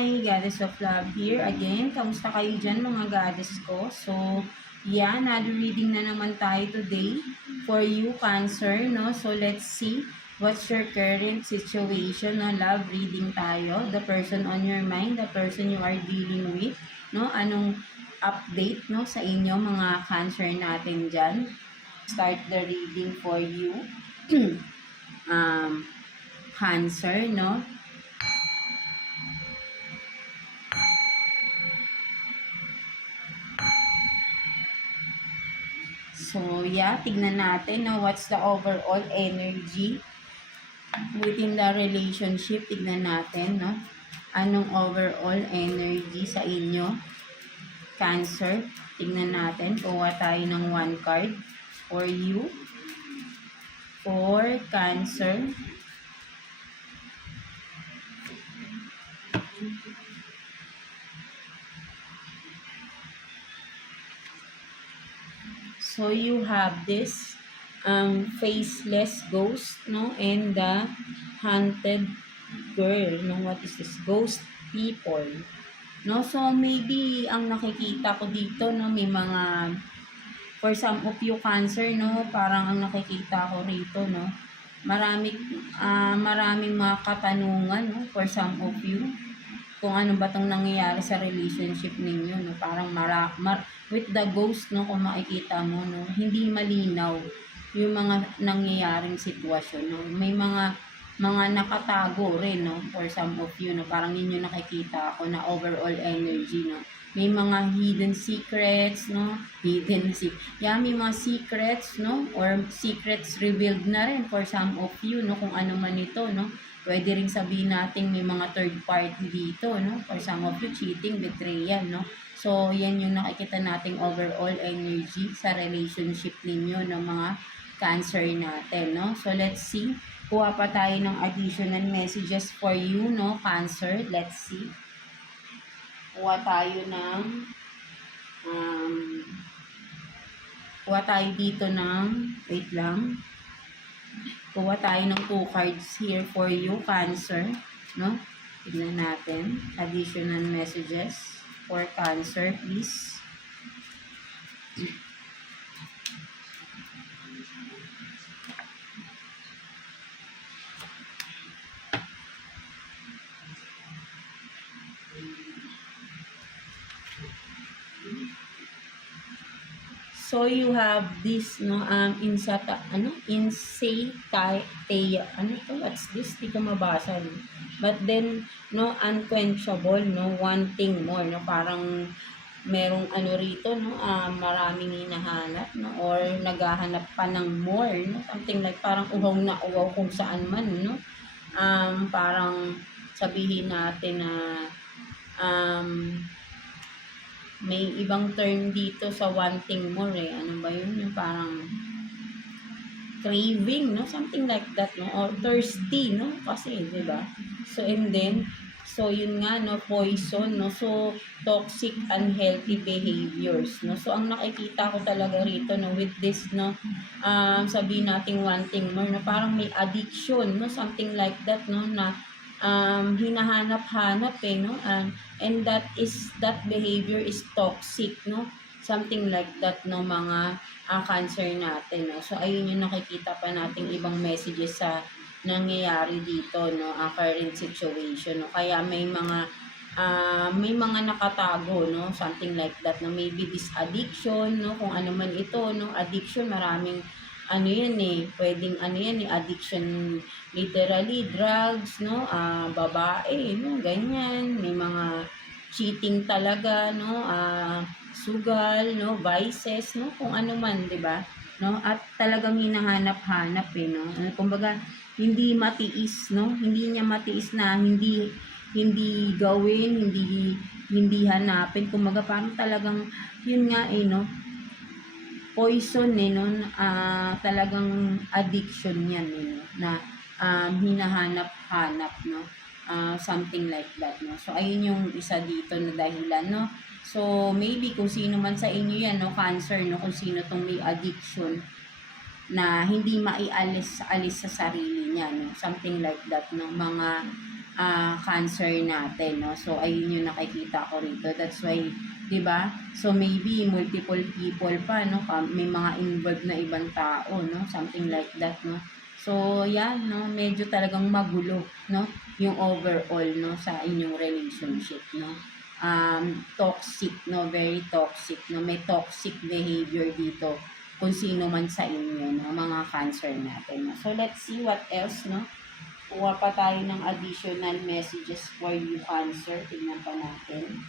Hi, Goddess of Love here again. Kamusta kayo dyan mga goddess ko? So, yeah, another reading na naman tayo today for you, Cancer, no? So, let's see what's your current situation, no? Love reading tayo. The person on your mind, the person you are dealing with, no? Anong update, no? Sa inyo, mga Cancer natin dyan. Start the reading for you. Cancer, no? So, yeah, tignan natin, no, what's the overall energy within the relationship. Tignan natin, no, anong overall energy sa inyo, Cancer. Tignan natin, kuha tayo ng one card for you, for Cancer. So, you have this faceless ghost, no, and the haunted girl, no, what is this? Ghost people, no? So, maybe ang nakikita ko dito, no, may mga, for some of you Cancer, no, parang ang nakikita ko rito, no, maraming mga katanungan, no, for some of you, kung ano ba tong nangyayari sa relationship ninyo, no? Parang with the ghost, no, kung makikita mo, no, hindi malinaw yung mga nangyayaring sitwasyon, no? May mga nakatago rin, no, for some of you, no, parang yun yung nakikita ko na overall energy, no. May mga hidden secrets, no, may mga secrets, no, or secrets revealed na rin for some of you, no, kung ano man ito, no. Pwede rin sabihin natin may mga third party dito, no? For some of you, cheating, betrayal, no? So, yan yung nakikita nating overall energy sa relationship ninyo ng mga Cancer natin, no? So, let's see. Kuha pa tayo ng additional messages for you, no, Cancer. Let's see. Kuha tayo ng kuha tayo dito ng, wait lang. Kuha tayo ng 2 cards here for you, Cancer, no? Tignan natin. Additional messages for Cancer, please. So, you have this, no, insata, what's this? Di ko mabasa, no? But then, no, unquenchable, no, wanting more, no, parang merong rito, no, maraming hinahanap, no, or naghahanap pa ng more, no, something like parang uhaw na uhaw kung saan man, no, parang sabihin natin na, may ibang term dito sa wanting more, ano ba yun? Yung parang craving, no? Something like that, no? Or thirsty, no? Kasi, di ba? So, and then, so yun nga, no? Poison, no? So, toxic, unhealthy behaviors, no? So, ang nakikita ko talaga rito, no? With this, no? Sabihin natin wanting more, no? Parang may addiction, no? Something like that, no? Na hinahanap-hanap, no? And that behavior is toxic, no? Something like that, no, mga Cancer natin, no? So, ayun yung nakikita pa nating ibang messages sa nangyayari dito, no? Current situation, no? Kaya may mga nakatago, no? Something like that, no? Maybe this addiction, no? Kung ano man ito, no? Addiction, maraming pwedeng addiction, literally, drugs, no, babae, no, ganyan, may mga cheating talaga, no, sugal, no, vices, no, kung ano man, di ba, no, at talagang hinahanap-hanap, no, kumbaga, hindi matiis, no, hindi niya matiis na hindi gawin, hindi hanapin, kumbaga, parang talagang, yun nga, no, poison, no, talagang addiction yan, no, na hinahanap-hanap, no, something like that, no. So, ayun yung isa dito na dahilan, no. So, maybe kung sino man sa inyo yan, no, Cancer, no, kung sino tong may addiction na hindi maialis sa sarili niya, no, something like that, no, mga cancer natin, no? So, ayun yung nakikita ko rito. That's why, di ba? So, maybe multiple people pa, no? May mga involved na ibang tao, no? Something like that, no? So, yan, no? Medyo talagang magulo, no? Yung overall, no? Sa inyong relationship, no? Toxic, no? Very toxic, no? May toxic behavior dito kung sino man sa inyo, no? Mga cancer natin, no? So, let's see what else, no? Kuha pa tayo ng additional messages for you, Cancer. Tingnan pa natin.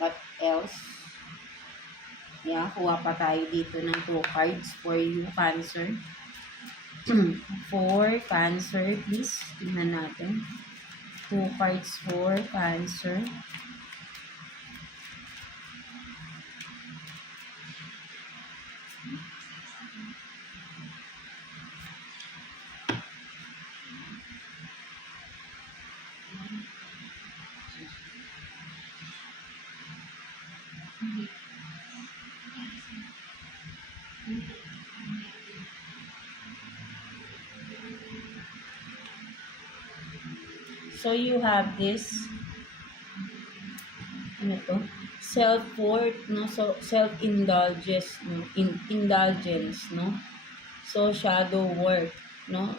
What else? Yeah, kuha pa tayo dito ng 2 cards for you, Cancer. For Cancer, please. Tingnan natin. 2 cards for Cancer. So, you have this, ano to? Self-worth, no? So, self-indulgence, no? Indulgence, no? So, shadow work, no?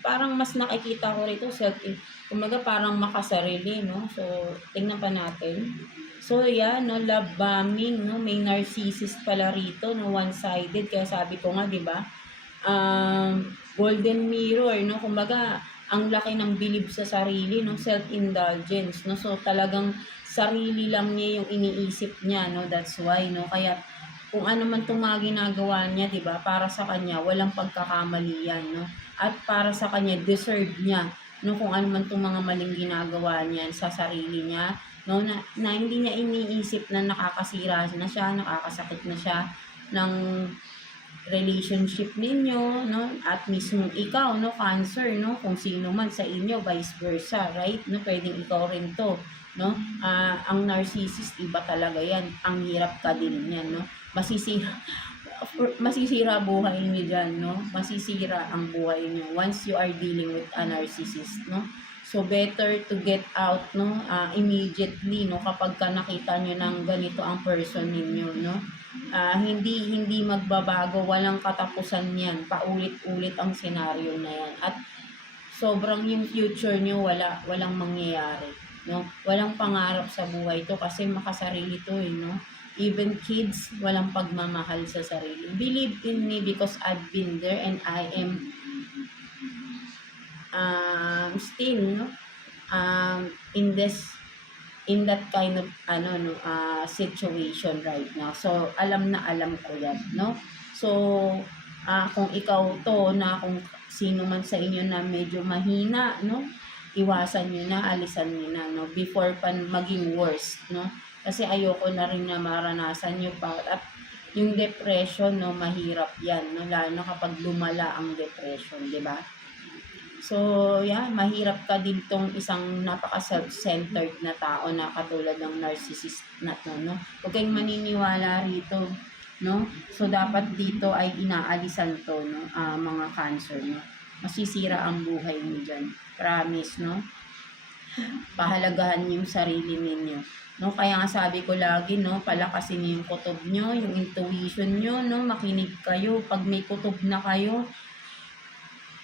Parang mas nakikita ko rito, kumaga parang makasarili, no? So, tingnan pa natin. So, yeah, no? Love bombing, no? May narcissist pala rito, no? One-sided, kaya sabi ko nga, di ba? Golden mirror, no? Kumbaga, ang laki ng bilib sa sarili, no? Self-indulgence, no? So, talagang sarili lang niya yung iniisip niya, no? That's why, no? Kaya, kung ano man itong mga ginagawa niya, di ba? Para sa kanya, walang pagkakamali yan, no? At para sa kanya, deserve niya, no? Kung ano man itong mga maling ginagawa niya sa sarili niya, no? Na hindi niya iniisip na nakakasira na siya, nakakasakit na siya ng relationship ninyo, no? At mismo ikaw, no? Cancer, no? Kung sino man sa inyo, vice versa, right? No? Pwedeng ikaw rin to, no? Ang narcissist, iba talaga yan. Ang hirap ka din yan, no? Masisira buhay niyo dyan, no? Masisira ang buhay niyo once you are dealing with a narcissist, no? So, better to get out, no? Immediately, no? Kapag ka nakita nyo ng ganito ang person ninyo, no? Hindi magbabago, walang katapusan yan. Paulit-ulit ang senaryo na yan. At sobrang yung future nyo, walang mangyayari, no? Walang pangarap sa buhay to kasi makasarili to, no? Even kids, walang pagmamahal sa sarili. Believe in me because I've been there and I am still, no? In that kind of situation right now. So, alam na alam ko yan, no? So, kung ikaw to, na kung sino man sa inyo na medyo mahina, no? Iwasan nyo na, alisan nyo na, no? Before pa maging worse, no? Kasi ayoko na rin na maranasan nyo pa. At yung depression, no? Mahirap yan, no? Lalo na kapag lumala ang depression, di ba? So, yeah, mahirap ka din tong isang napaka-self-centered na tao na katulad ng narcissist na to, no? Huwag kayong maniniwala rito, no? So, dapat dito ay inaalisan to, no? Mga cancer, no? Masisira ang buhay niyo dyan. Promise, no? Pahalagahan yung sarili ninyo, no? Kaya nga sabi ko lagi, no? Palakasin niyo yung kutob nyo, yung intuition nyo, no? Makinig kayo. Pag may kutob na kayo,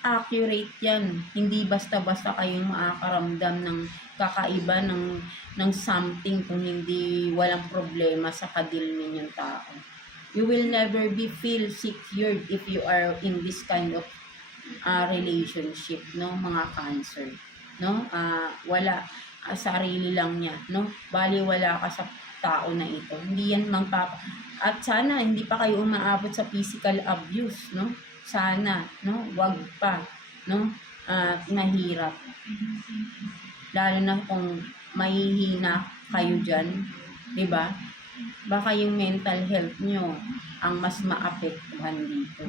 accurate yan. Hindi basta-basta kayong makakaramdam ng kakaiba ng something kung hindi walang problema sa kadil ninyong tao. You will never be feel secured if you are in this kind of relationship, no? Mga cancer, no? Wala, sarili lang niya, no? Bali wala ka sa tao na ito. Hindi yan at sana hindi pa kayo umaabot sa physical abuse, no? Sana, no? Wag pa, no? Mahirap. Lalo na kung mahihina kayo dyan, di ba? Baka yung mental health nyo ang mas maapektuhan dito.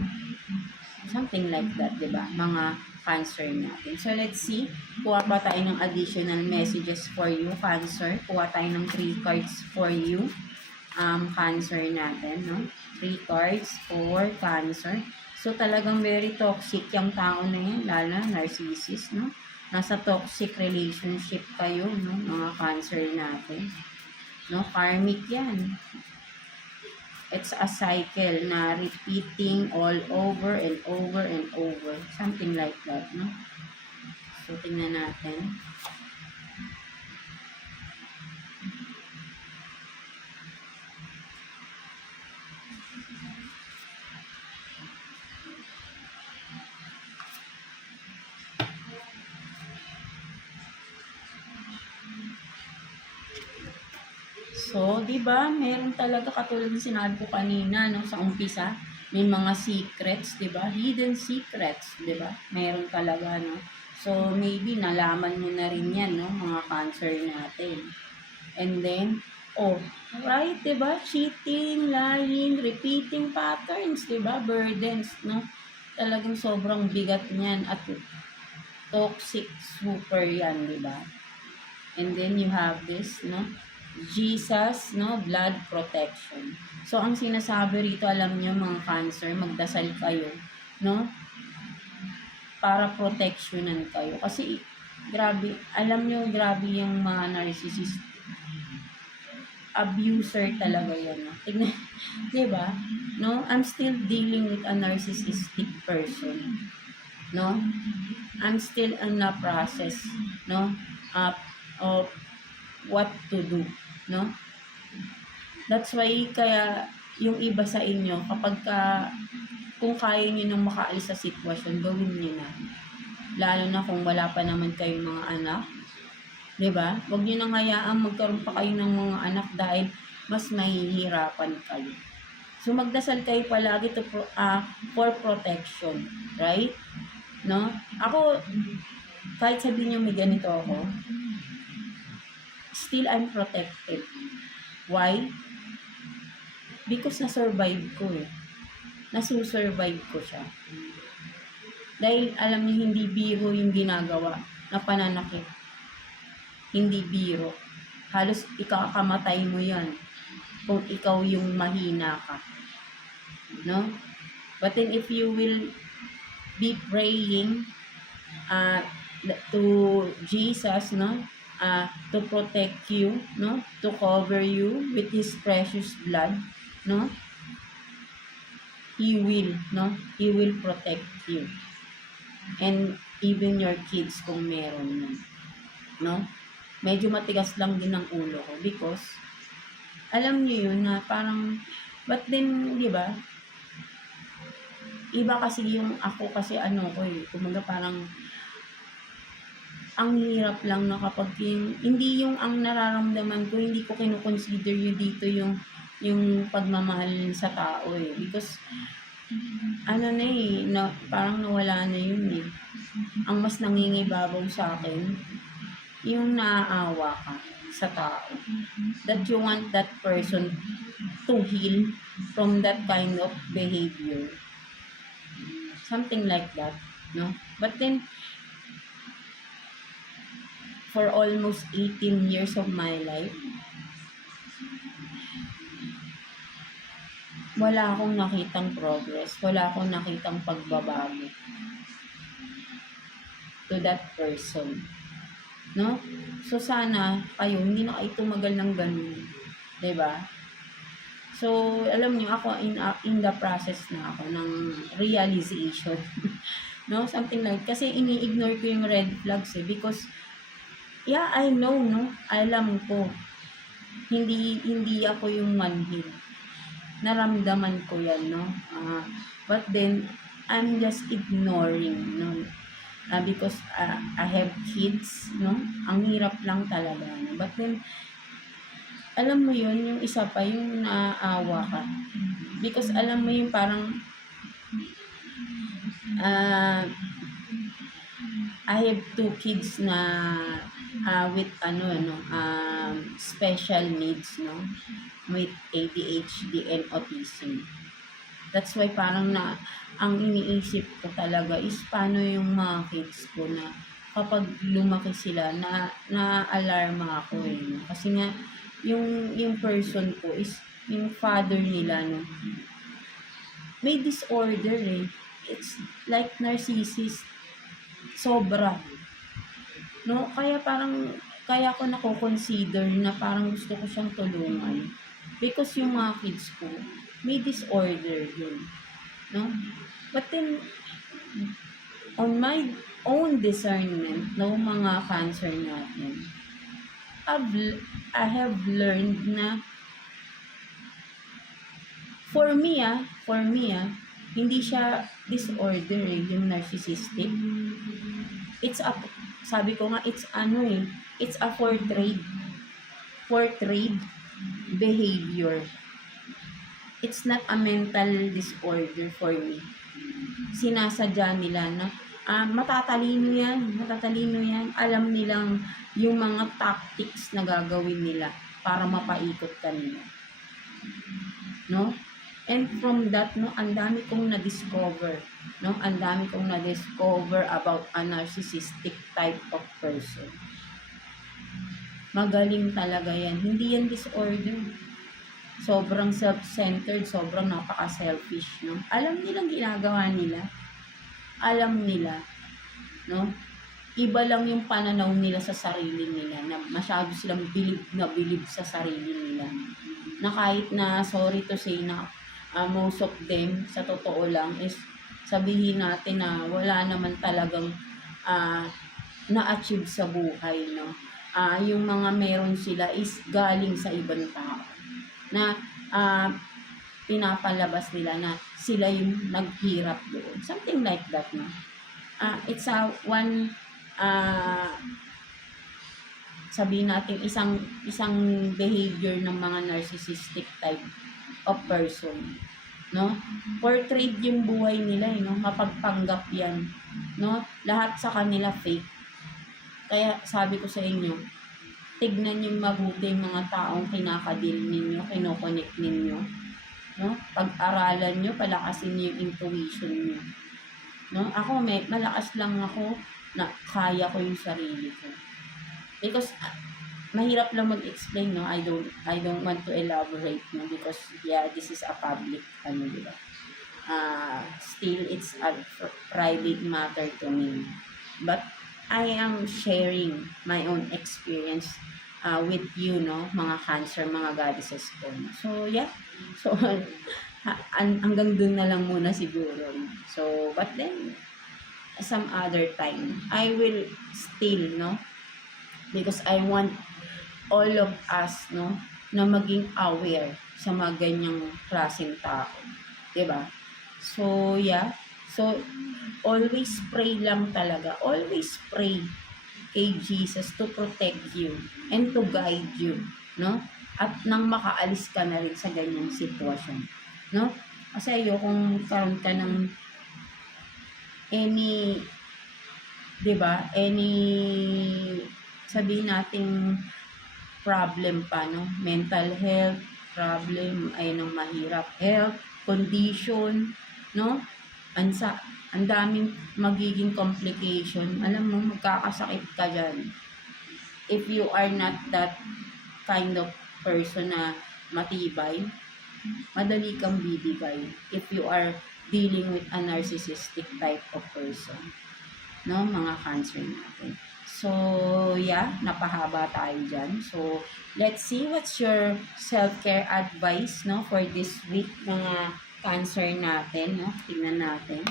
Something like that, di ba? Mga cancer natin. So, let's see. Kuha pa tayo ng additional messages for you, cancer. Kuha tayo ng 3 cards for you, cancer natin, no? 3 cards for cancer. So, talagang very toxic yung tao na yan, lalo na narcissist, no? nasa toxic relationship kayo, no? Mga Cancer natin. No? Karmic yan. It's a cycle na repeating all over and over and over. Something like that, no? So, tingnan natin. So, 'di ba, meron talaga katulad ng sinabi ko kanina, no, sa umpisa, may mga secrets, 'di ba? Hidden secrets, 'di ba? Meron talaga, no. So, maybe nalaman mo na rin 'yan, no, mga Cancer natin. And then, oh, right, 'di ba? Cheating, lying, repeating patterns, 'di ba? Burdens, no. Talagang sobrang bigat niyan at toxic super 'yan, 'di ba? And then you have this, no? Jesus, no? Blood protection. So, ang sinasabi rito, alam nyo mga Cancer, magdasal kayo, no? Para protectionan kayo. Kasi, grabe, alam nyo, grabe yung mga narcissist. Abuser talaga yan, no? Tignan, diba? No? I'm still dealing with a narcissistic person. No? I'm still in the process, no? Of what to do, no? That's why kaya yung iba sa inyo kapag kung kaya niyo nang makaalis sa sitwasyon, gawin niyo na. Lalo na kung wala pa naman kayong mga anak, 'di ba? Huwag niyo nang hayaang magkaroon pa kayo ng mga anak dahil mas mahihirapan kayo. So magdasal kayo palagi for protection, right? No? Ako kahit sabihin niyo may ganito ako, still I'm protected. Why? Because na-survive ko eh. Nasusurvive ko siya. Dahil alam niyo, hindi biro yung ginagawa na pananakit. Hindi biro. Halos ikakamatay mo yan kung ikaw yung mahina ka. No? But then if you will be praying to Jesus, no? To protect you, no? To cover you with His precious blood, no? He will, no? He will protect you. And even your kids kung meron nun, no? Medyo matigas lang din ang ulo ko because alam niyo yun na parang, but then, di ba? Iba kasi yung ako kasi kumaga parang ang hirap lang na kapag hindi yung ang nararamdaman ko, hindi ko kino-consider yung dito yung pagmamahal sa tao eh. Because, parang nawala na yun eh. Ang mas nangingibabaw sa akin, yung naaawa ka sa tao. That you want that person to heal from that kind of behavior. Something like that, no? But then, for almost 18 years of my life, wala akong nakitang progress, wala akong nakitang pagbabago to that person. No? So, sana kayo, hindi na kayo tumagal ng ganun. Diba? So, alam niyo, ako in the process na ako ng realization. No? Something like, kasi ini-ignore ko yung red flags eh, because yeah, I know, no? Alam ko. Hindi ako yung manhid. Naramdaman ko yan, no? But then, I'm just ignoring, no? Because I have kids, no? Ang hirap lang talaga, no? But then, alam mo yun, yung isa pa, yung naaawa ka. Because alam mo yung parang, I have 2 kids na with special needs, no, with ADHD and autism. That's why parang ang iniisip ko talaga is paano yung mga kids ko na kapag lumaki sila na-alarma ako eh, no? Kasi nga yung person ko is yung father nila, no, may disorder eh. It's like narcissist, sobra. no? Kaya ko nako-consider na parang gusto ko siyang tulungan. Because yung mga kids ko, may disorder yun, no? But then, on my own discernment, no, mga cancer natin, I have learned na for me, hindi siya disorder yung narcissistic. It's a, sabi ko nga, it's a portrayed behavior. It's not a mental disorder for me. Sinasadya nila na, matatalino yan, alam nilang yung mga tactics na gagawin nila para mapaikot kanila. No? And from that, no, ang dami kong na-discover, no? Ang dami kong na-discover about a narcissistic type of person. Magaling talaga yan. Hindi yan disorder. Sobrang self-centered, sobrang napaka-selfish, no? Alam nilang ginagawa nila. Alam nila, no? Iba lang yung pananaw nila sa sarili nila, na masyado silang bilib sa sarili nila. Na kahit na, sorry to say, na most of them, sa totoo lang, is sabihin natin na wala naman talagang na-achieve sa buhay, no? Yung mga meron sila is galing sa ibang tao. Na pinapalabas nila na sila yung naghirap doon. Something like that, no? It's a one, sabihin natin, isang behavior ng mga narcissistic type of person, no? Portrait yung buhay nila, no? Mapagpanggap yan, no? Lahat sa kanila fake. Kaya sabi ko sa inyo, tignan yung mabuti yung mga taong kinakadil ninyo, kinoconnect ninyo, no? Pag-aralan nyo, palakasin nyo yung intuition nyo, no? Ako, malakas lang ako na kaya ko yung sarili ko. Because mahirap lang mag-explain, no? I don't want to elaborate, no? Because yeah, this is a public diba? Still it's a private matter to me. But I am sharing my own experience with you, no? Mga cancer, mga goddesses ko. So yeah. So hanggang dun na lang muna siguro. So but then some other time I will still, no? Because I want all of us, no, na maging aware sa mga ganyang klaseng tao. Diba? So, yeah. So, always pray lang talaga. Always pray kay Jesus to protect you and to guide you, no? At nang makaalis ka na rin sa ganyang sitwasyon, no? Kasi kung karoon ka ng any, diba, sabihin nating problem pa, no? Mental health problem, ayun ang mahirap. Health condition, no? Ang daming magiging complication. Alam mo, magkakasakit ka dyan. If you are not that kind of person na matibay, madali kang bibigay if you are dealing with a narcissistic type of person, no? Mga cancer natin. So, yeah, napahaba tayo dyan. So, let's see what's your self-care advice, no, for this week, mga cancer natin, no? Tingnan natin.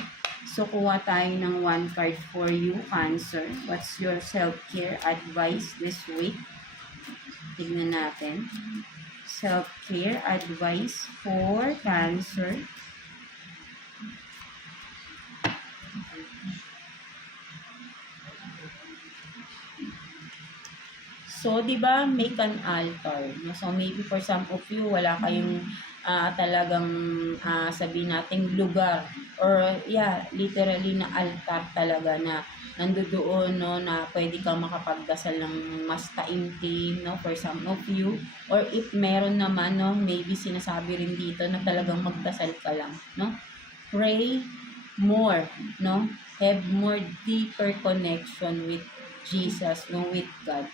So, kuha tayo ng one card for you, Cancer. What's your self-care advice this week? Tingnan natin. Self-care advice for Cancer. So, di ba, make an altar. So, maybe for some of you, wala kayong talagang sabihin nating lugar. Or, yeah, literally na altar talaga na nandoon, no, na pwede kang makapagdasal ng mas taimtim, no, for some of you. Or if meron naman, no, maybe sinasabi rin dito na talagang magdasal ka lang, no. Pray more, no. Have more deeper connection with Jesus, no, with God,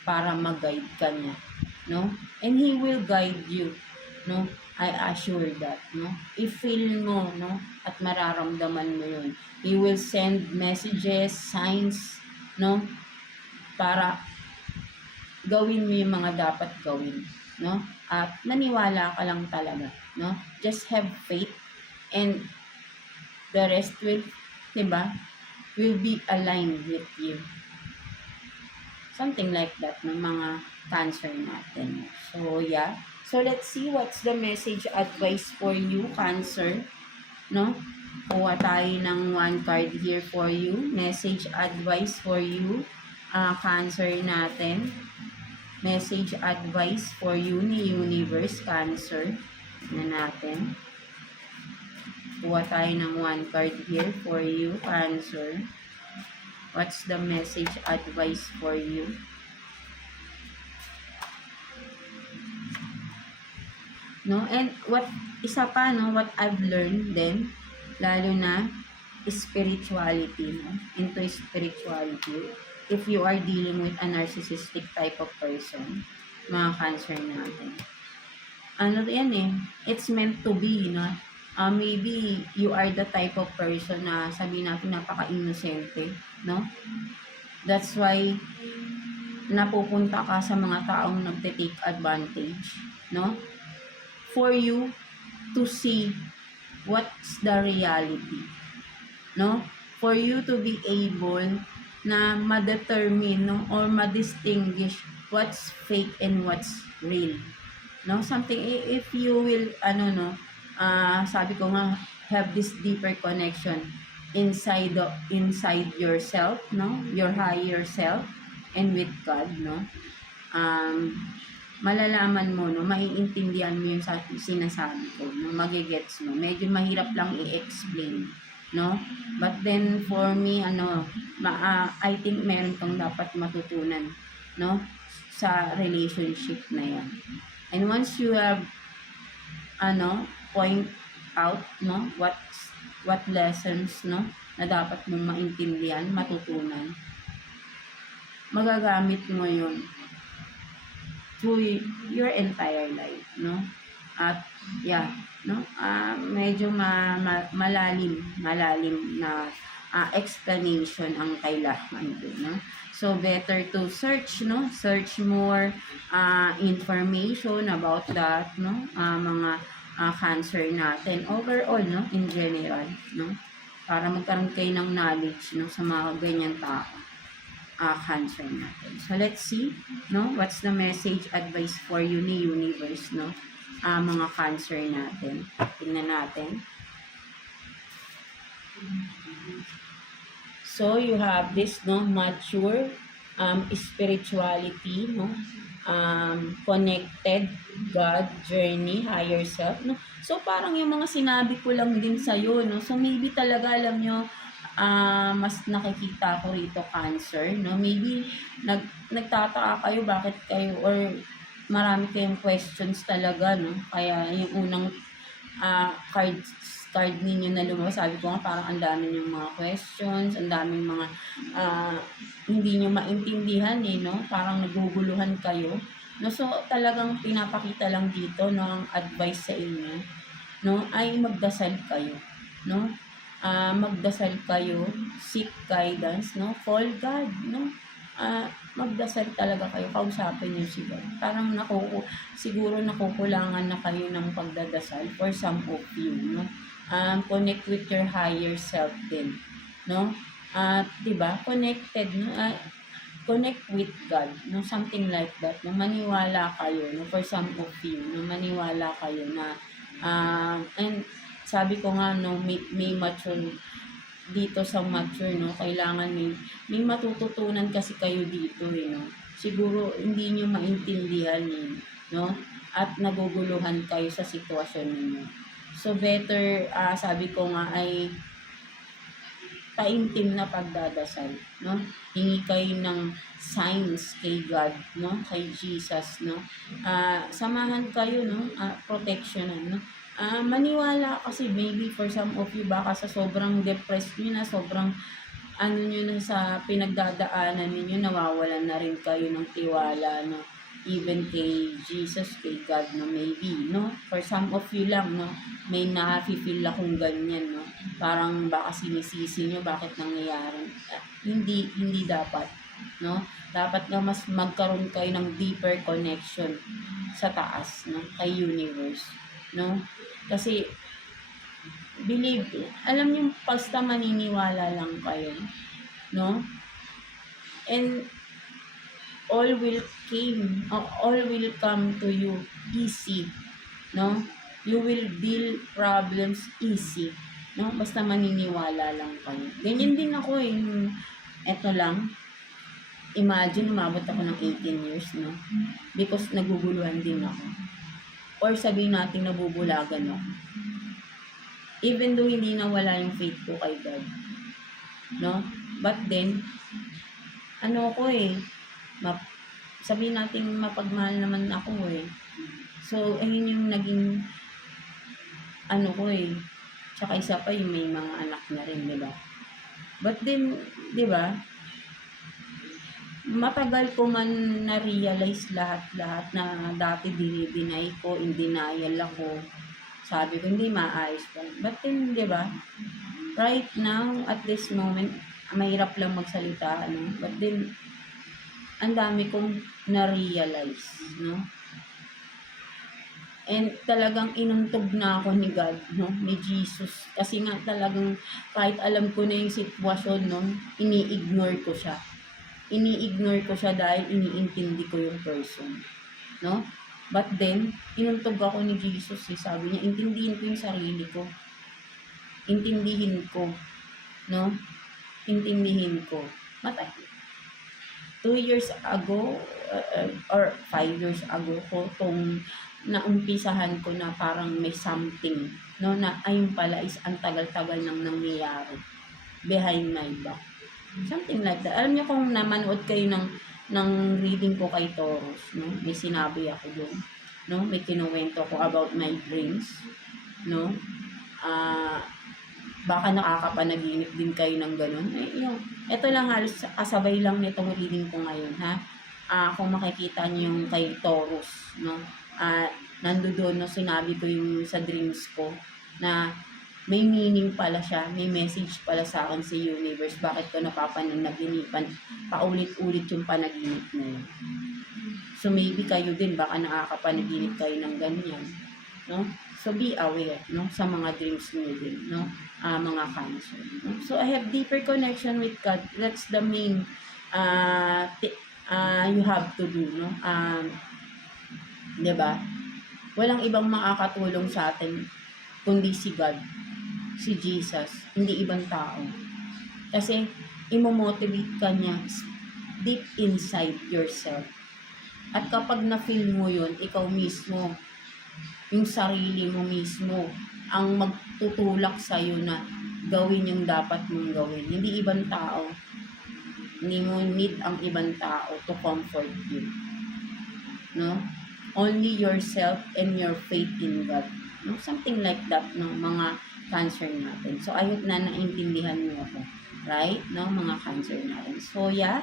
para mag-guide ka niya, no? And He will guide you, no? I assure that, no? I-feel mo, no? At mararamdaman mo yun. He will send messages, signs, no? para gawin mo yung mga dapat gawin, no? At maniwala ka lang talaga, no? Just have faith and the rest will, 'di ba? Will be aligned with you. Something like that ng mga Cancer natin. So, yeah. So, let's see what's the message advice for you, Cancer, no? Kuha tayo ng one card here for you. Message advice for you, Cancer natin. Message advice for you ni Universe, Cancer na natin. Kuha tayo ng one card here for you, Cancer. What's the message advice for you? No? And isa pa, no, what I've learned then, lalo na spirituality, no? Into spirituality. If you are dealing with a narcissistic type of person, mga Cancer natin. Ano yan eh, it's meant to be, no? Maybe you are the type of person na sabihin natin napaka-inosente, no? That's why napupunta ka sa mga taong nagte-take advantage, no? For you to see what's the reality, no? For you to be able na ma-determine, no, or ma-distinguish what's fake and what's real, no? Something if you will sabi ko nga, have this deeper connection inside yourself, no, your higher self and with God, no, malalaman mo, no, maiintindihan mo yung sinasabi ko, no, magigets mo. Medyo mahirap lang i-explain, no, but then for me, I think meron kang dapat matutunan, no, sa relationship na yan. And once you have point out, no, what lessons, no, na dapat mong maintindihan, matutunan, magagamit mo yun through your entire life, no? At yeah, no, medyo malalim na explanation ang kailangan doon, no? So better to search, no, search more information about that, no, mga Cancer natin overall, no, in general, no, para magkaroon kayo ng knowledge, no, sa mga ganyan tao, Cancer natin. So let's see, no, what's the message advice for you ni Universe, no, mga Cancer natin. Tingnan natin. So you have this, no, mature spirituality, no, connected, God, journey, higher self, no? So, parang yung mga sinabi ko lang din sa'yo, no? So, maybe talaga, alam nyo, mas nakikita ko rito, Cancer, no? Maybe, nagtataka kayo, bakit kayo, or marami kayong questions talaga, no? Kaya, yung unang card ninyo na lumabas, sabi ko nga, parang ang dami yung mga questions, ang daming mga hindi nyo maintindihan, eh, no? Parang naguguluhan kayo. No, so talagang pinapakita lang dito, no, ang advice sa inyo, no, ay magdasal kayo, no, magdasal kayo, seek guidance, no, call God, no, magdasal talaga kayo, kausapin niyo si God. Parang siguro nakukulangan na kayo ng pagdadasal for some of you, no, connect with your higher self din, no, diba, connected, no, connect with God, no, something like that, no, maniwala kayo, no, for some of you, no, maniwala kayo na, and sabi ko nga, no, may mature, dito sa mature, no, kailangan may matututunan kasi kayo dito, eh, no, siguro hindi nyo maintindihan, eh, no, at naguguluhan kayo sa sitwasyon ninyo. So, better, sabi ko nga, ay taimtim na pagdadasal, no? Hingi kayo ng signs kay God, no? Kay Jesus, no? Samahan kayo, no? Protectionan, no? Maniwala kasi maybe for some of you, baka sa sobrang depressed nyo na, sobrang nyo na sa pinagdadaanan ninyo, nawawalan na rin kayo ng tiwala, no? Even kay Jesus, kay God, no, maybe, no, for some of you lang, no, may na-feel akong ganyan, no, parang baka sinisisi nyo bakit nangyayari, hindi dapat, no? Dapat nga mas magkaroon kayo ng deeper connection sa taas, no? Kay universe, no? Kasi believe, alam niyo basta maniniwala lang kayo, no? And all will come to you easy, no? You will deal problems easy, no? Basta maniniwala lang kayo. Ganyan din ako eh. Eto lang, imagine umabot ako ng 18 years, no? Because naguguluhan din ako. Or sabihin natin nabubulagan ako. Even though hindi nawala yung faith ko kay God, no? But then, ano ko eh, sabihin natin mapagmahal naman ako eh. So, ayun yung naging, ano ko eh. Tsaka isa pa yung may mga anak na rin, di ba? But then, di ba, matagal ko man na-realize lahat-lahat na dati dinideny ko, in denial ako. Sabi ko, hindi maayos pa. But then, di ba, right now, at this moment, mahirap lang magsalita, ano? But then, ang dami kong na-realize, no? And talagang inuntog na ako ni God, no? Ni Jesus. Kasi nga talagang kahit alam ko na yung sitwasyon, no? Ini-ignore ko siya. Ini-ignore ko siya dahil iniintindi ko yung person, no? But then, inuntog ako ni Jesus. Eh. Sabi niya, intindihin ko yung sarili ko. Intindihin ko, no? Intindihin ko. 2 years ago or 5 years ago ko tong naumpisahan ko na parang may something, no, na ayun pala is ang tagal-tagal nang nangyayari behind my back. Something like that. Alam niyo kung namanood kayo ng reading ko kay Taurus, no, may sinabi ako doon, no, may kinuwento ko about my dreams, no, baka nakakapanaginip din kayo ng ganun. Ito lang halos kasabay lang nitong reading ko ngayon, ha. Kung makikita niyo yung kay Taurus, no, nandoon no, sinabi ko yung sa dreams ko na may meaning pala siya, may message pala sa akin sa universe. Bakit ko napapanaginipan paulit-ulit yung panaginip na yun. So maybe kayo din, baka nakakapanaginip kayo ng ganyan, no? So be aware, no, sa mga dreams niyo din, no, mga Cancer, no? So I have deeper connection with God. That's the main you have to do, no? 'Di ba? Walang ibang makakatulong sa atin kundi si God, si Jesus, hindi ibang tao. Kasi imo-motivate ka niya deep inside yourself. At kapag na-feel mo 'yun, ikaw mismo, yung sarili mo mismo ang magtutulak sa iyo na gawin yung dapat mong gawin. Hindi ibang tao. Hindi mo need ang ibang tao to comfort you. No? Only yourself and your faith in God. No? Something like that, no, mga Cancer natin. So I hope na naintindihan niyo ako. Right? No, mga Cancer natin. So yeah,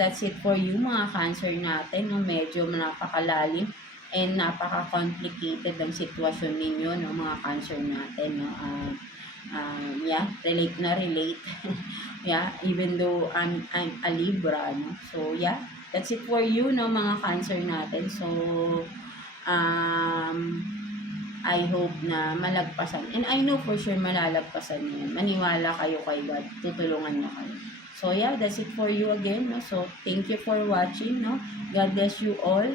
that's it for you mga Cancer natin. No? Medyo napakalalim and napaka-complicated ang sitwasyon ninyo, no, mga Cancer natin, no. Yeah, relate na relate. Yeah, even though I'm a Libra, no. So yeah, that's it for you, no, mga Cancer natin. So I hope na malagpasan. And I know for sure malalagpasan niyo. Maniwala kayo kay God. Tutulungan niya kayo. So yeah, that's it for you again, no. So thank you for watching, no. God bless you all.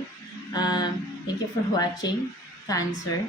Thank you for watching, Cancer.